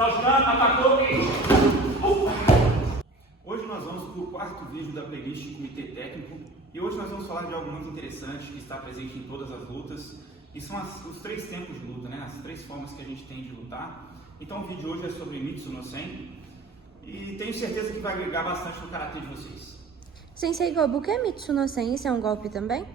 Saltando, atacou e... Hoje nós vamos para o quarto vídeo da playlist Comitê Técnico e hoje nós vamos falar de algo muito interessante que está presente em todas as lutas e são os três tempos de luta, né? As três formas que a gente tem de lutar. Então o vídeo de hoje é sobre Mitsu no Sen e tenho certeza que vai agregar bastante no karatê de vocês. Sensei Gobu, o que é Mitsu no Sen? Isso é um golpe também?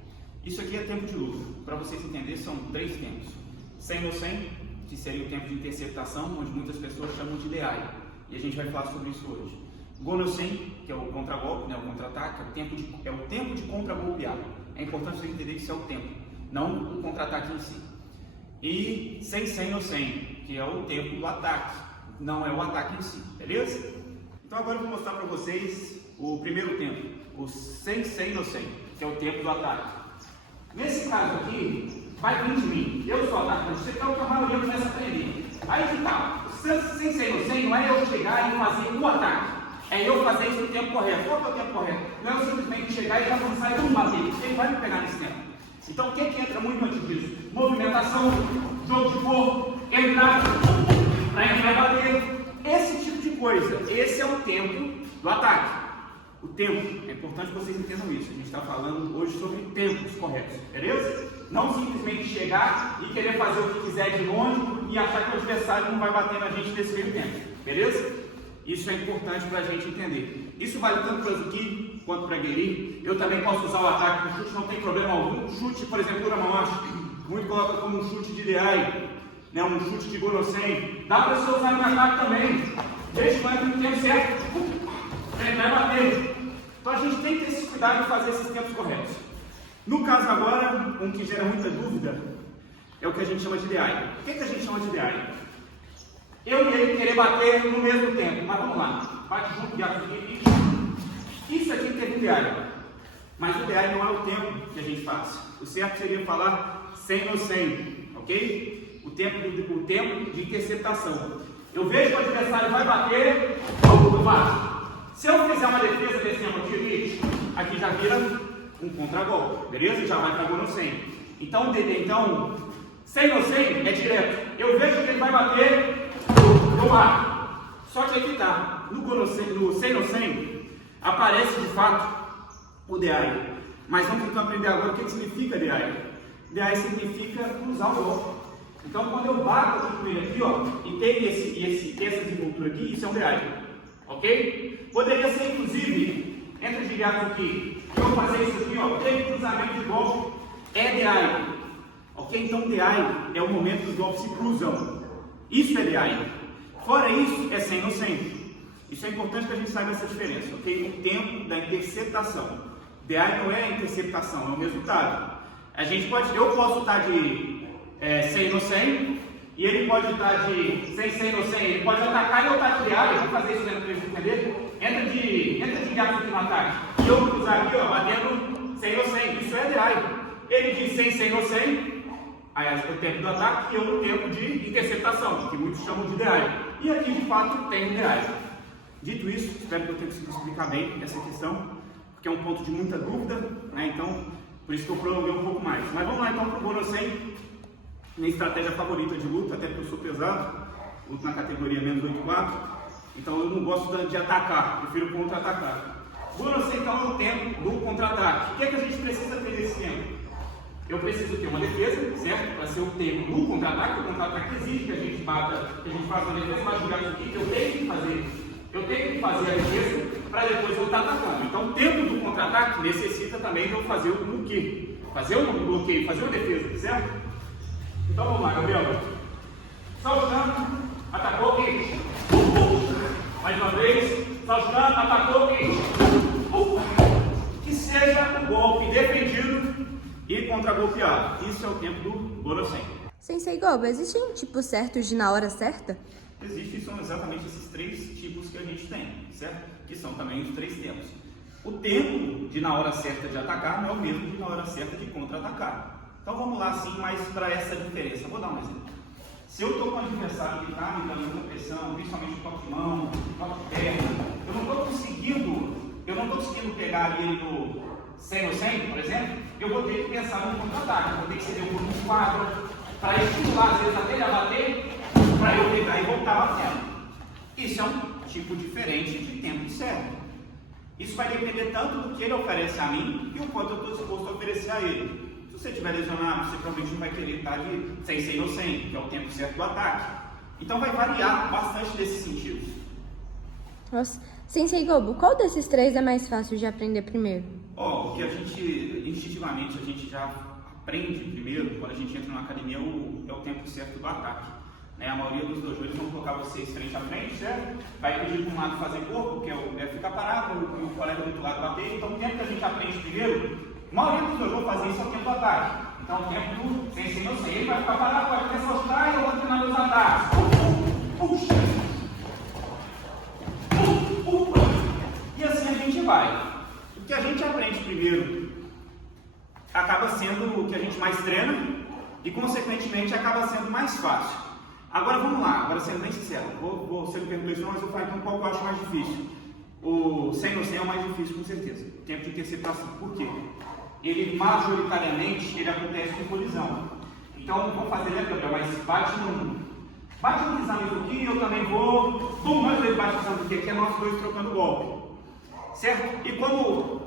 Isso aqui é tempo de luta. Para vocês entenderem, são três tempos. Sen no Sen, que seria o tempo de interceptação, onde muitas pessoas chamam de Deai. E a gente vai falar sobre isso hoje. Go no Sen, que é o contragolpe, né, o contra-ataque, é o tempo de contra-golpear. É importante você entender que isso é o tempo, não o contra-ataque em si. E Sen no Sen, que é o tempo do ataque, não é o ataque em si, beleza? Então agora eu vou mostrar para vocês o primeiro tempo, o Sen no Sen, que é o tempo do ataque. Nesse caso aqui, vai vir de mim. Eu sou atacante, você quer o que a maioria começa a aprender. Aí que tá, Sen no Sen não é eu chegar e fazer o ataque. É eu fazer isso no tempo correto. Qual que é o tempo correto? Não é eu simplesmente chegar e já começar e bater. Ele vai me pegar nesse tempo. Então o que entra muito antes disso? Movimentação, jogo de corpo, entrar, para entrar e bater. Esse tipo de coisa. Esse é o tempo do ataque. O tempo. É importante que vocês entendam isso. A gente está falando hoje sobre tempos corretos. Beleza? Não simplesmente chegar e querer fazer o que quiser de longe e achar que o adversário não vai bater na gente nesse meio tempo. Beleza? Isso é importante para a gente entender. Isso vale tanto para Zuki quanto para Geri. Eu também posso usar o ataque com chute, não tem problema algum. Chute, por exemplo, Uramawashi, muito coloca como um chute de Deai, né, um chute de Go no Sen. Dá para você usar no ataque também. Deixa o no tempo certo. Ele vai bater. Então a gente tem que ter esse cuidado de fazer esses tempos corretos. No caso agora, um que gera muita dúvida é o que a gente chama de Deai. O que a gente chama de Deai? Eu e ele querer bater no mesmo tempo, mas vamos lá, bate junto, isso aqui teve um Deai, mas o Deai não é o tempo que a gente faz. O certo seria falar Sen no Sen, ok? O tempo de interceptação. Eu vejo que o adversário vai bater, eu bato. Se eu fizer uma defesa desse tempo aqui já vira um contra-golpe, beleza? Já vai para Go no Sen. Então, Sen no Sen é direto. Eu vejo que ele vai bater, eu bato. Só que aqui tá, no Sen no Sen, aparece de fato o Deai. Mas vamos tentar aprender agora o que significa Deai. Deai significa cruzar o golpe. Então quando eu bato aqui com ele aqui, ó, e tem essa desenvoltura aqui, isso é um Deai. Ok? Poderia ser inclusive, entre de gato aqui, eu fazer isso aqui, ó, tem cruzamento de golpe, é Deai. Ok? Então Deai é o momento que os golpes se cruzam. Isso é Deai. Fora isso, é Sen no Sen. Isso é importante que a gente saiba essa diferença, ok? O tempo da interceptação. Deai não é a interceptação, é o resultado. Eu posso estar de Sen no Sen e ele pode estar de Sen no Sen. Ele pode atacar e eu estar de Deai. Vamos fazer isso dentro para vocês entenderem. Entra de gato aqui no ataque. E eu cruzar aqui, ó, batendo Sen no Sen. Isso é Deai. Ele diz Sen no Sen. Aí o tempo do ataque e o tempo de interceptação, que muitos chamam de Deai. E aqui de fato tem Deai. Dito isso, espero que eu tenha conseguido explicar bem essa questão, porque é um ponto de muita dúvida, né? Então, por isso que eu prolonguei um pouco mais. Mas vamos lá então para o Go no Sen, minha estratégia favorita de luta, até porque eu sou pesado, luto na categoria menos 8,4, então eu não gosto de atacar, prefiro contra-atacar. Go no Sen então é o tempo do contra-ataque. O que é que a gente precisa ter nesse tempo? Eu preciso ter uma defesa, certo? Para ser o tempo do contra-ataque. O contra-ataque exige que a gente faça uma defesa, mas jogar aqui que eu tenho que fazer a defesa para depois voltar atacando. Então, o tempo do contra-ataque necessita também de eu fazer o bloqueio. Fazer um bloqueio, fazer uma defesa, certo? Então vamos lá, Gabriel. Saltando, atacou e mais uma vez, saltando, atacou e que seja o golpe defendido e contra-golpeado. Isso é o tempo do Go no Sen. Sensei Gobu, existem tipos certos de na hora certa? Existem, são exatamente esses três tipos que a gente tem, certo? Que são também os três tempos. O tempo de na hora certa de atacar não é o mesmo de na hora certa de contra-atacar. Então vamos lá assim, mais para essa diferença. Vou dar um exemplo. Se eu estou com um adversário que está me dando muita pressão, principalmente toque de mão, toque de perna, eu não estou conseguindo pegar ele no Sen no Sen, por exemplo, eu vou ter que pensar no contra-ataque, eu vou ter que ceder um pouco de quadra, para estimular, às vezes até ele abater, para eu pegar e voltar batendo. Isso é um tipo diferente de tempo certo. Isso vai depender tanto do que ele oferece a mim e o quanto eu estou disposto a oferecer a ele. Se você estiver lesionado, você provavelmente não vai querer estar de 100 no 100, que é o tempo certo do ataque. Então vai variar bastante desses sentidos. Nossa, Sensei Gobo, qual desses três é mais fácil de aprender primeiro? O que a gente, instintivamente, a gente já aprende primeiro, quando a gente entra na academia, é o tempo certo do ataque. Né? A maioria dos dojos vão colocar vocês frente a frente, certo? Vai pedir para um lado fazer corpo, que é ficar parado, e o colega do outro lado bater. Então o tempo que a gente aprende primeiro, a maioria dos dojos vão fazer isso é o tempo do ataque. Então o tempo do sensei no sei, ele vai ficar parado, vai começar a soltar e eu vou treinar meus ataques. Puxa! E assim a gente vai. O que a gente aprende primeiro acaba sendo o que a gente mais treina e, consequentemente, acaba sendo mais fácil. Agora vamos lá, agora sendo bem sincero, você me perguntou isso, mas eu falei então qual eu acho mais difícil. O 100 no 100 é o mais difícil, com certeza. O tempo de interceptação. Por quê? Ele, majoritariamente, ele acontece com colisão. Então, vamos fazer, né, Gabriel? Mas bate um deslizamento aqui e eu também vou. Bum, mais dois bate deslizamento aqui, que é nós dois trocando golpe. Certo? E como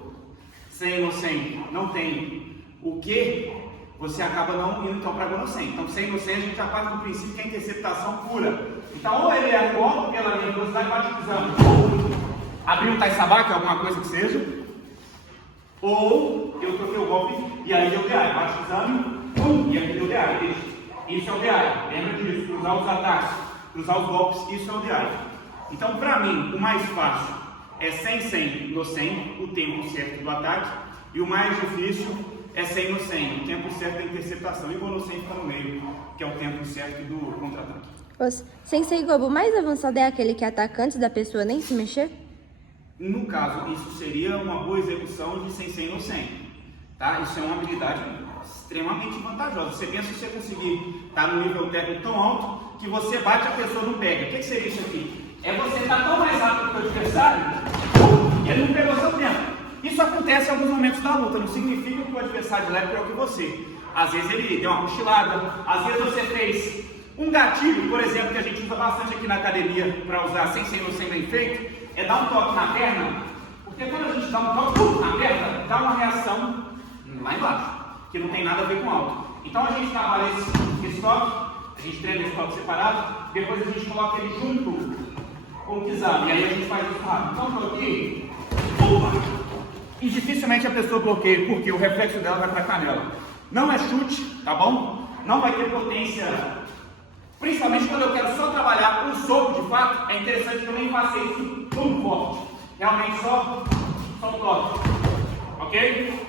100 no 100 não tem o que, você acaba não indo então para a no 100. Então 100 no 100 a gente já parte do princípio que é interceptação pura. Então ou ele é golpe pela minha velocidade bate pisando, abrir um taisabá, alguma coisa que seja, ou eu troquei o golpe e aí deu DI, bate pisando, e aqui deu DI. Isso é o DI. Lembra disso, cruzar os ataques, cruzar os golpes, isso é o DI. Então para mim o mais fácil é 100 no 100, o tempo certo do ataque, e o mais difícil é 100 no 100, o tempo certo da interceptação, e o no 100 fica no meio, que é o tempo certo do contra-ataque. Sensei Gobo, o mais avançado é aquele que ataca antes da pessoa nem se mexer? No caso, isso seria uma boa execução de 100 no 100, tá? Isso é uma habilidade extremamente vantajosa. Você pensa que você conseguir estar no nível técnico tão alto que você bate a pessoa não pega. O que seria isso aqui? É você estar tão mais rápido que o adversário e ele não pegou seu tempo. Isso acontece em alguns momentos da luta, não significa que o adversário é pior que você. Às vezes ele deu uma cochilada, às vezes você fez um gatilho, por exemplo, que a gente usa bastante aqui na academia para usar sem no 100 bem feito, é dar um toque na perna, porque quando a gente dá um toque na perna, dá uma reação lá embaixo, que não tem nada a ver com alto. Então a gente trabalha esse toque, a gente treina esse toque separado, depois a gente coloca ele junto com o Kizami, e aí a gente faz isso rápido. Então estou aqui, e dificilmente a pessoa bloqueia, porque o reflexo dela vai para a canela. Não é chute, tá bom? Não vai ter potência, principalmente quando eu quero só trabalhar o soco de fato, é interessante que eu nem faça isso tão forte. Realmente só toque, ok?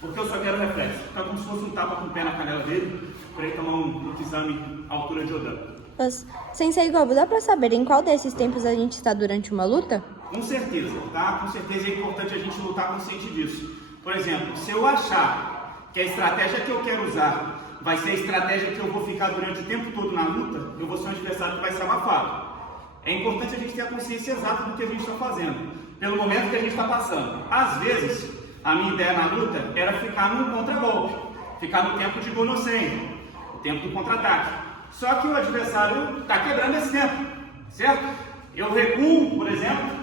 Porque eu só quero reflexo. Então é como se fosse um tapa com o pé na canela dele, para ele tomar um Kizami à altura de Odan. Sensei Gobo, dá pra saber em qual desses tempos a gente está durante uma luta? Com certeza, tá? Com certeza é importante a gente lutar consciente disso. Por exemplo, se eu achar que a estratégia que eu quero usar vai ser a estratégia que eu vou ficar durante o tempo todo na luta, eu vou ser um adversário que vai ser abafado. É importante a gente ter a consciência exata do que a gente está fazendo, pelo momento que a gente está passando. Às vezes, a minha ideia na luta era ficar no contra-golpe, ficar no tempo de Gonosen, o tempo do contra-ataque. Só que o adversário está quebrando esse tempo, certo? Eu recuo, por exemplo,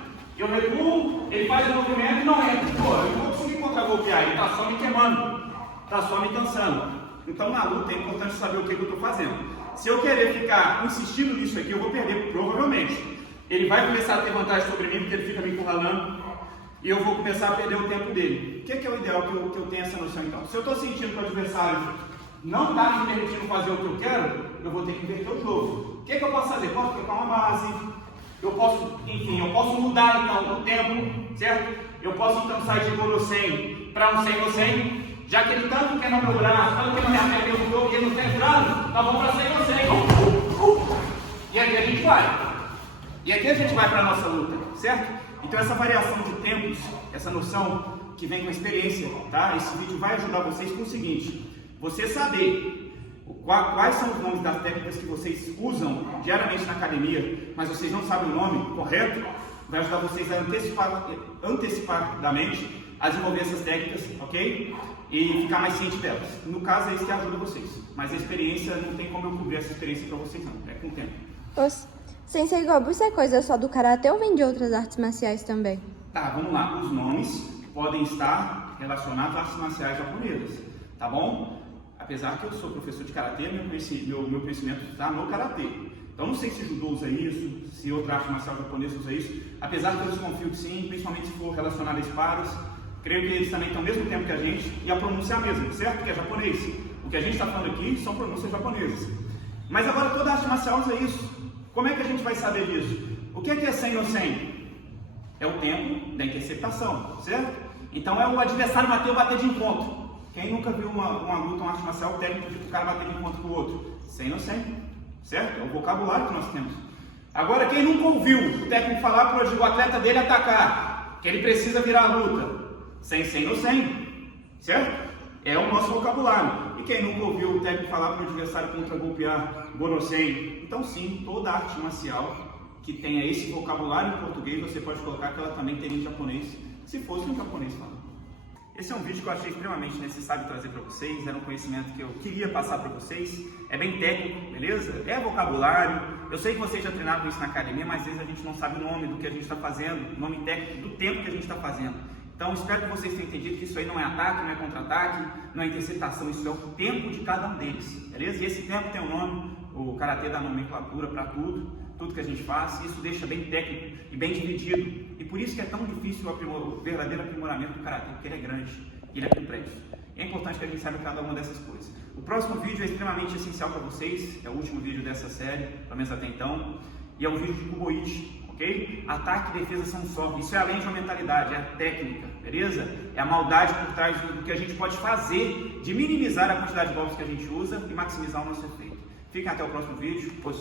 ele faz o movimento e não entra. Pô, eu não vou conseguir contra-golpear, ele está só me queimando, está só me cansando. Então na luta é importante saber o que eu estou fazendo. Se eu querer ficar insistindo nisso aqui, eu vou perder, provavelmente. Ele vai começar a ter vantagem sobre mim, porque ele fica me encurralando, e eu vou começar a perder o tempo dele. O que é o ideal que eu tenha essa noção então? Se eu estou sentindo que o adversário não está me permitindo fazer o que eu quero, eu vou ter que inverter o jogo. O que eu posso fazer? Posso trocar uma base, eu posso mudar então o tempo, certo? Eu posso então sair de no 100 para um 100 no 100, já que ele tanto quer no meu braço, tanto quer não me apertar o jogo e ele não está entrando, tá bom para 100 no 100. E aqui a gente vai. E aqui a gente vai para a nossa luta, certo? Então essa variação de tempos, essa noção que vem com a experiência, tá? Esse vídeo vai ajudar vocês com o seguinte: você saber quais são os nomes das técnicas que vocês usam diariamente na academia, mas vocês não sabem o nome correto, vai ajudar vocês a antecipadamente a desenvolver essas técnicas, ok? E ficar mais ciente delas. No caso é isso que ajuda vocês, mas a experiência não tem como eu cobrir essa experiência para vocês não, é com o tempo. Sensei Gobu, isso é coisa só do karatê ou vem de outras artes marciais também? Tá, vamos lá. Os nomes podem estar relacionados às artes marciais japonesas, tá bom? Apesar que eu sou professor de karatê, meu conhecimento está no karatê. Então não sei se judô usa isso, se outra arte marcial japonesa usa isso. Apesar que eu desconfio que sim, principalmente se for relacionado a espadas. Creio que eles também estão ao mesmo tempo que a gente e a pronúncia é a mesma, certo? Que é japonês. O que a gente está falando aqui são pronúncias japonesas. Mas agora toda arte marcial usa isso. Como é que a gente vai saber disso? O que é sen no sen? É o tempo da interceptação, certo? Então é o adversário bater de encontro. Quem nunca viu uma luta, uma arte marcial, o técnico de o cara bater de encontro com o outro? Sen no sen, certo? É o vocabulário que nós temos. Agora, quem nunca ouviu o técnico falar para o atleta dele atacar, que ele precisa virar a luta? Sen no sen, certo? É o nosso vocabulário. E quem nunca ouviu o técnico falar para o adversário contra-golpear, gonosen? Então sim, toda arte marcial que tenha esse vocabulário em português, você pode colocar que ela também teria em japonês, se fosse um japonês falando. Esse é um vídeo que eu achei extremamente necessário trazer para vocês, era um conhecimento que eu queria passar para vocês, é bem técnico, beleza? É vocabulário, eu sei que vocês já treinaram isso na academia, mas às vezes a gente não sabe o nome do que a gente está fazendo, o nome técnico do tempo que a gente está fazendo. Então, espero que vocês tenham entendido que isso aí não é ataque, não é contra-ataque, não é interceptação, isso é o tempo de cada um deles, beleza? E esse tempo tem um nome, o karatê dá nomenclatura para tudo que a gente faz, e isso deixa bem técnico e bem dividido. E por isso que é tão difícil o verdadeiro aprimoramento do karatê, porque ele é grande, ele é complexo. E é importante que a gente saiba cada uma dessas coisas. O próximo vídeo é extremamente essencial para vocês, é o último vídeo dessa série, pelo menos até então, e é um vídeo de Kubo-ichi. Okay? Ataque e defesa são só. Isso é além de uma mentalidade, é a técnica, beleza? É a maldade por trás do que a gente pode fazer de minimizar a quantidade de golpes que a gente usa e maximizar o nosso efeito. Fiquem até o próximo vídeo, pois